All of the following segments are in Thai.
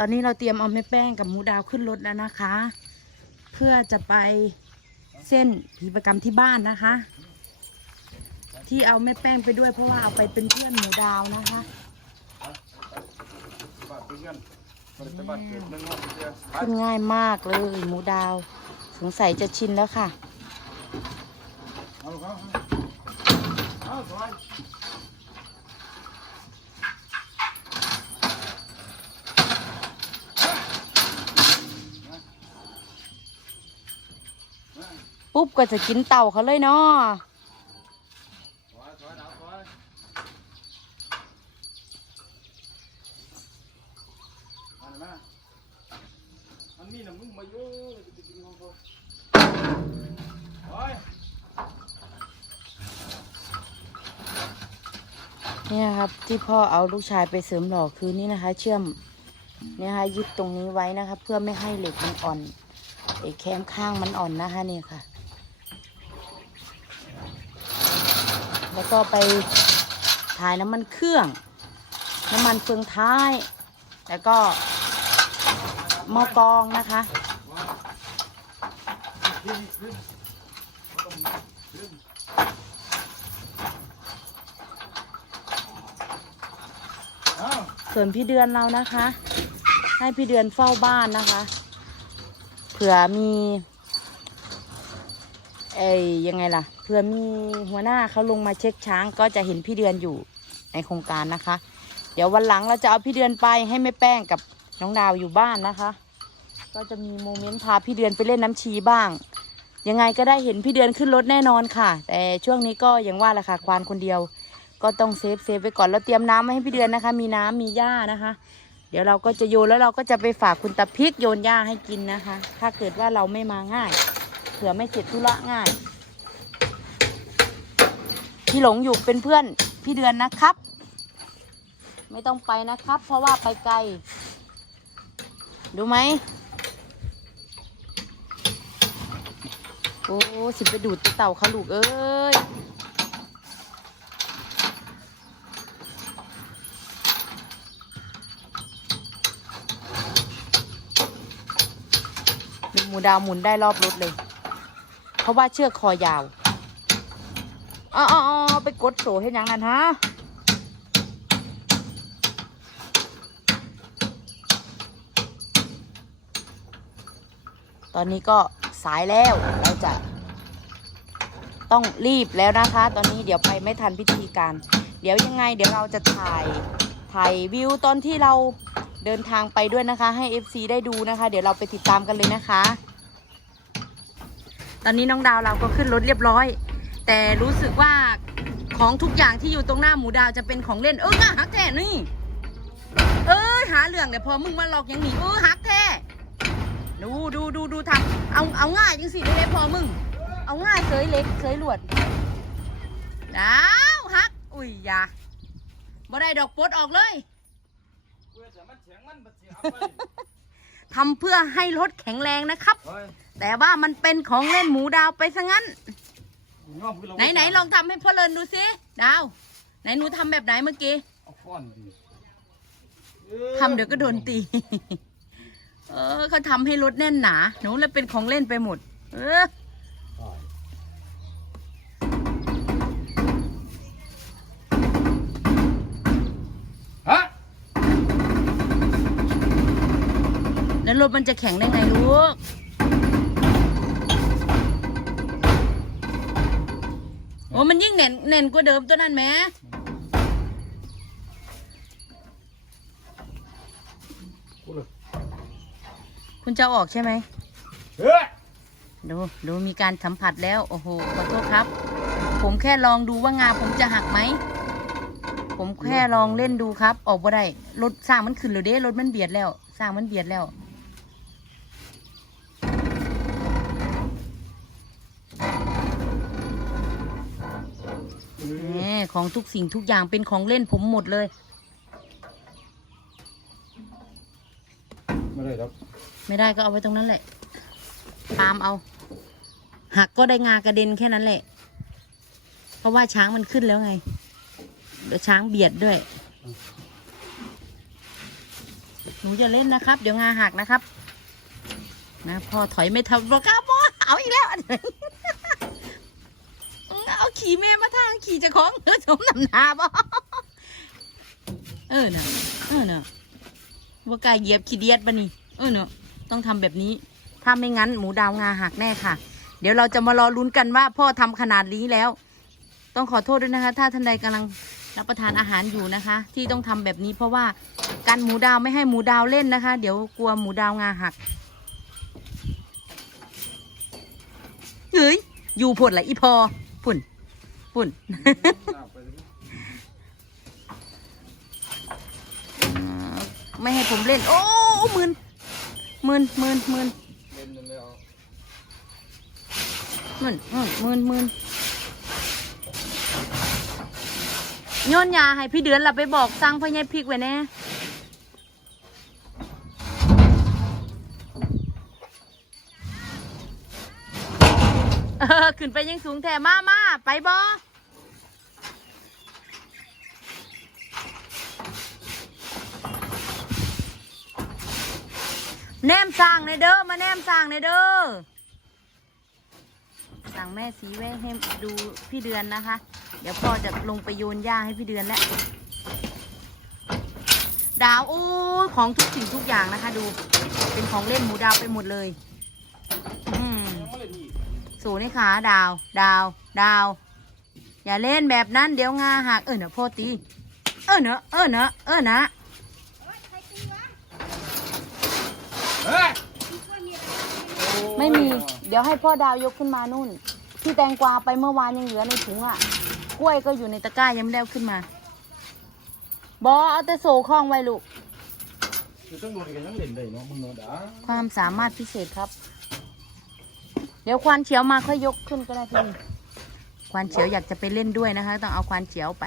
ตอนนี้เราเตรียมเอาแม่แป้งกับหมูดาวขึ้นรถแล้วนะคะ เพื่อจะไปเส้นผีประกรรมที่บ้านนะคะ ที่เอาแม่แป้งไปด้วยเพราะว่าเอาไปเป็นเพื่อนหมูดาวนะคะขึ้นง่ายมากเลยหมูดาว สงสัยจะชินแล้วค่ะ เอาลูกเอาเอาสบาย ปุ๊บก็จะกินเต่าเขาเลยเนาะสบายสบายเอาสบายมาเลยมามันมีน้ำมึงมาเยอะจะไปกินของเขาโอ้ยเนี่ยครับที่พ่อเอาลูกชายไปเสริมหล่อคือนี่นะคะ เชื่อมเนี่ยนะคะยึดตรงนี้ไว้นะคะ เพื่อไม่ให้เหล็กมันอ่อนไอ้แคมข้างมันอ่อนนะคะเนี่ยค่ะ แล้วก็ไปถ่ายน้ำมันเครื่อง น้ำมันเฟืองท้าย แล้วก็หม้อกรองนะคะเส่วนพี่เดือนเรานะคะ ให้พี่เดือนเฝ้าบ้านนะคะ เผื่อมี เอ้ยยังไงล่ะ ผื่อมีหัวหน้าเขาลงมาเช็คช้างก็จะเห็นพี่เดือนอยู่ในโครงการนะคะ เดี๋ยววันหลังเราจะเอาพี่เดือนไปให้แม่แป้งกับน้องดาวอยู่บ้านนะคะ ก็จะมีโมเมนต์พาพี่เดือนไปเล่นน้ำชีบ้าง ยังไงก็ได้เห็นพี่เดือนขึ้นรถแน่นอนค่ะ แต่ช่วงนี้ก็ยังว่าแหละค่ะควานคนเดียว ก็ต้องเซฟเซฟไว้ก่อนเราเตรียมน้ำไว้ให้พี่เดือนนะคะ มีน้ำมีหญ้านะคะ เดี๋ยวเราก็จะโยนแล้วเราก็จะไปฝากคุณตาพริกโยนหญ้าให้กินนะคะ ถ้าเกิดว่าเราไม่มาง่ายเผื่อไม่เสร็จธุระง่าย พี่หลงอยู่เป็นเพื่อนพี่เดือนนะครับ ไม่ต้องไปนะครับ เพราะว่าไปไกล ดูไหมโอ้สิไปดูดเต่าเขาลูกเอ้ยหมูดาวหมุนได้รอบรถเลย เพราะว่าเชือกคอยาวอ๋ออ๋อ ไปกดโซ่ให้ยังนั้นฮะตอนนี้ก็สายแล้วเราจะ ต้องรีบแล้วนะคะ ตอนนี้เดี๋ยวไปไม่ทันพิธีการ เดี๋ยวยังไง เดี๋ยวเราจะถ่ายถ่ายวิวตอนที่เราเดินทางไปด้วยนะคะ ให้ FC ได้ดูนะคะ เดี๋ยวเราไปติดตามกันเลยนะคะ ตอนนี้น้องดาวเราก็ขึ้นรถเรียบร้อย แต่รู้สึกว่า ของทุกอย่างที่อยู่ตรงหน้าหมูดาวจะเป็นของเล่น เออมาหักแท้นี่ เอ้ยหาเรื่องเดี๋ยวพอมึงมาหลอกอย่างนี้เออหักแท้ดูดูดูดูทำเอาเอาง่ายจังสิเลยพอมึง เอาง่ายเสยเล็กเสยหลวดดาวหัก อุ้ยยาบ่ได้ดอกปดออกเลยทำเพื่อให้รถแข็งแรงนะครับ แต่ว่ามันเป็นของเล่นหมูดาวไปซะงั้น ยอมคือเราไหนไหนลองทำให้พ่อเลินดูสิดาว ไหนหนูทำแบบไหนเมื่อกี้เอาฟ้อนดีทำเดี๋ยวก็โดนตี เออเขาทำให้รถแน่นหนา หนูแล้วเป็นของเล่นไปหมด เออฮะแล้วรถมันจะแข็งได้ไงลูก อ้มันยิ่งแน่นแน่นกว่าเดิมตัวนั้นแหมกูเลยคุณจะเอาออกใช่ไหมเฮ้ยดูดูมีการสัมผัสแล้ว โอ้โห ขอโทษครับ ผมแค่ลองดูว่างาผมจะหักไหม ผมแค่ลองเล่นดูครับ ออกบ่ได้ รถสร้างมันขึ้นแล้วเด้ รถมันเบียดแล้ว สร้างมันเบียดแล้ว แหมของทุกสิ่งทุกอย่างเป็นของเล่นผมหมดเลย ไม่ได้ครับไม่ได้ก็เอาไว้ตรงนั้นแหละปาล์มเอา หักก็ได้งากระเด็นแค่นั้นแหละ เพราะว่าช้างมันขึ้นแล้วไงเดี๋ยวช้างเบียดด้วย หนูอย่าเล่นนะครับ เดี๋ยวงาหักนะครับ นะพ่อถอยไม่ทันบอกครับพ่อเอาอีกแล้ว เอาขี่แม่มาทางขี่จะของเออสมนำหนาบ่เออเน่ะเออเน่ะว่ากล้าเหยียบขี้เดียดปะนี่เออเนาะต้องทำแบบนี้ ถ้าไม่งั้นหมูดาวงาหักแน่ค่ะ เดี๋ยวเราจะมารอลุ้นกันว่า พ่อทำขนาดนี้แล้ว ต้องขอโทษด้วยนะคะ ถ้าท่านใดกำลังรับประทานอาหารอยู่นะคะ ที่ต้องทำแบบนี้เพราะว่าการหมูดาวไม่ให้หมูดาวเล่นนะคะ เดี๋ยวกลัวหมูดาวงาหักเฮ้ยอยู่ผดละอีพอ ฝุ่นฝุ่น ไม่ให้ผมเล่น โอ้มืนมืนมืนมื่นมืนมืนมืนมืนโยนยาให้พี่เดือนเราไปบอกสั่งพ่อใหญ่พริกไว้แน่ เออขึ้นไปยังสูงแถมามาไปบอแนมสั่งในเด้อมาแนมสั่งในเด้อสั่งแม่สีไว้ให้ดูพี่เดือนนะคะ เดี๋ยวพ่อจะลงไปโยนหญ้าให้พี่เดือนแล้วดาวโอ้ยของทุกสิ่งทุกอย่างนะคะ ดู เป็นของเล่นหมูดาวไปหมดเลย อืม ยังไม่เล่นอีก สูนี่ขาดาว ดาว ดาว อย่าเล่นแบบนั้นเดี๋ยวงาหักเออเนอะพ่อตี เออเนอะเออเนอะเออนะเฮ้ยไม่มี เดี๋ยวให้พ่อดาวยกขึ้นมานู่น ที่แตงกวาไปเมื่อวานยังเหลือในถุงอะ กล้วยก็อยู่ในตะกร้ายังไม่ได้เอาขึ้นมา บอเอาแต่โซ่คล้องไว้ลูกคือต้องโดนกันยังเล่นได้เนาะมึงเนาะด่าความสามารถพิเศษครับเดี๋ยวควานเฉียวมาค่อยยกขึ้นก็ได้พี่ควานเฉียวอยากจะไปเล่นด้วยนะคะ ต้องเอาควานเฉียวไป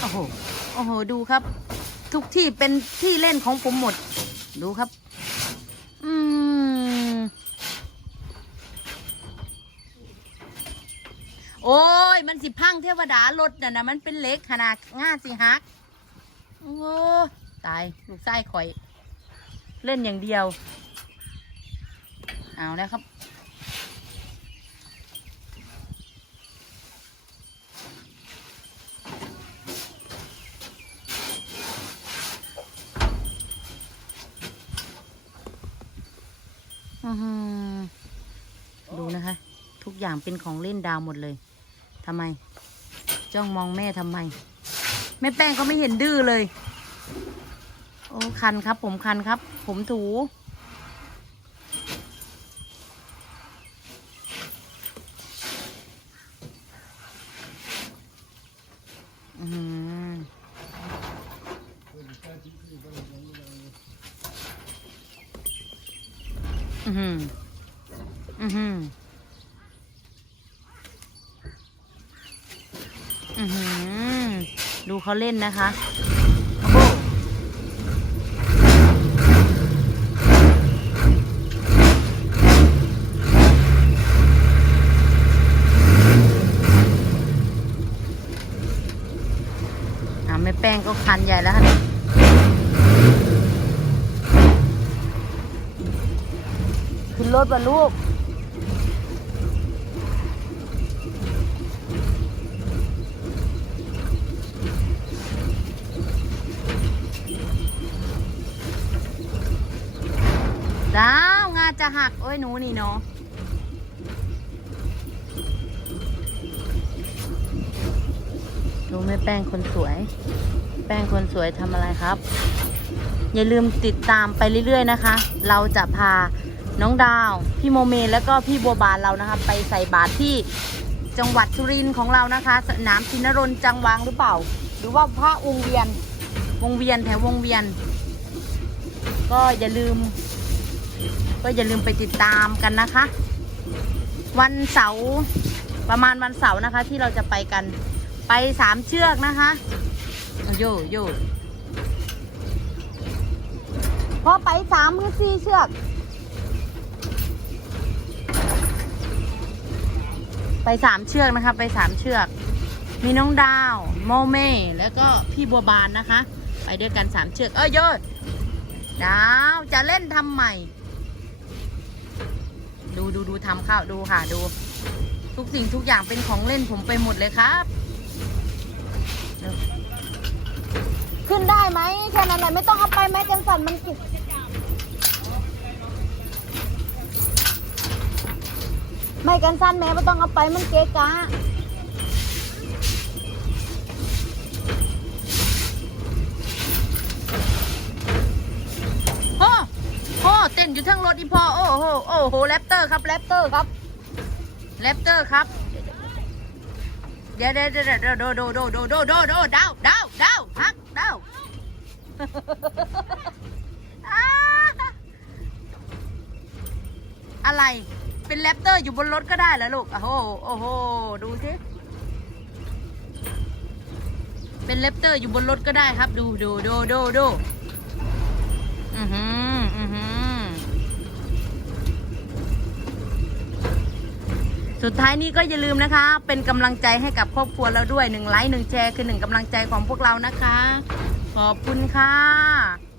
โอ้โหโอ้โหดูครับ ทุกที่เป็นที่เล่นของผมหมด ดูครับ อืมโอ้ย มันสิพังเทวดารถน่ะนะมันเป็นเล็กขนาดง่าสิฮัก โอ้ ตาย ลูกไส้ข่อย เล่นอย่างเดียว เอาแล้วครับอือหือดูนะคะ ทุกอย่างเป็นของเล่นดาวหมดเลยทำไม จ้องมองแม่ทำไม แม่แป้งก็ไม่เห็นดื้อเลย โอ้คันครับ ผมคันครับ ผมถู อืมอืมอืมอืมดูเขาเล่นนะคะโอ้โห อ่าแม่แป้ งก็คันใหญ่แล้วค่ะขึ้นรถว่ะลูกดาวงาจะหัก โอ้ยหนูนี่เนาะ ดูแม่แป้งคนสวย แป้งคนสวยทำอะไรครับ อย่าลืมติดตามไปเรื่อยๆนะคะ เราจะพาน้องดาว พี่โมเมแล้วก็พี่บัวบานเรานะคะ ไปใส่บาตรที่จังหวัดสุรินทร์ของเรานะคะสนามชินรนจังหวังหรือเปล่า หรือว่าพระวงเวียน วงเวียนแถววงเวียน ก็อย่าลืม ก็อย่าลืมไปติดตามกันนะคะ วันเสาร์ประมาณวันเสาร์นะคะที่เราจะไปกัน ไปสามเชือกนะคะโยโยพอไปสามหรือสี่เชือก ไปสามเชือกนะคะ ไปสามเชือก มีน้องดาวโมเม่แล้วก็พี่บัวบานนะคะ ไปด้วยกันสามเชือก เอ้ยโยดดาวจะเล่นทำใหม่ ดูดูดูทำข้าวดูค่ะดู ทุกสิ่งทุกอย่างเป็นของเล่นผมไปหมดเลยครับ ขึ้นได้ไหมแค่นั้นแหละไม่ต้องเอาไปแม้กันสั่นมันกิไม่กันสั้นแม้ไม่ต้องเอาไปมันเกะกะโอ้โหเต้นอยู่ทั้งรถอีพอโอ้โหโอ้โหแรปเตอร์ครับแรปเตอร์ครับแรปเตอร์ครับ ดี๋ยวเดี๋ยวเดี๋ยวเดี๋ยวโดโดโดโดโดโดโดดาวดาวดาวพักดาวอ้าอะไรเป็นแรปเตอร์อยู่บนรถก็ได้เหรอลูกโอ้โหโอ้โหดูสิเป็นแรปเตอร์อยู่บนรถก็ได้ครับ ดูดูดูดูดูอือหืออือหือ สุดท้ายนี้ก็อย่าลืมนะคะ เป็นกำลังใจให้กับครอบครัวเราด้วยหนึ่งไลค์หนึ่งแชร์คือหนึ่งกำลังใจของพวกเรานะคะ ขอบคุณค่ะ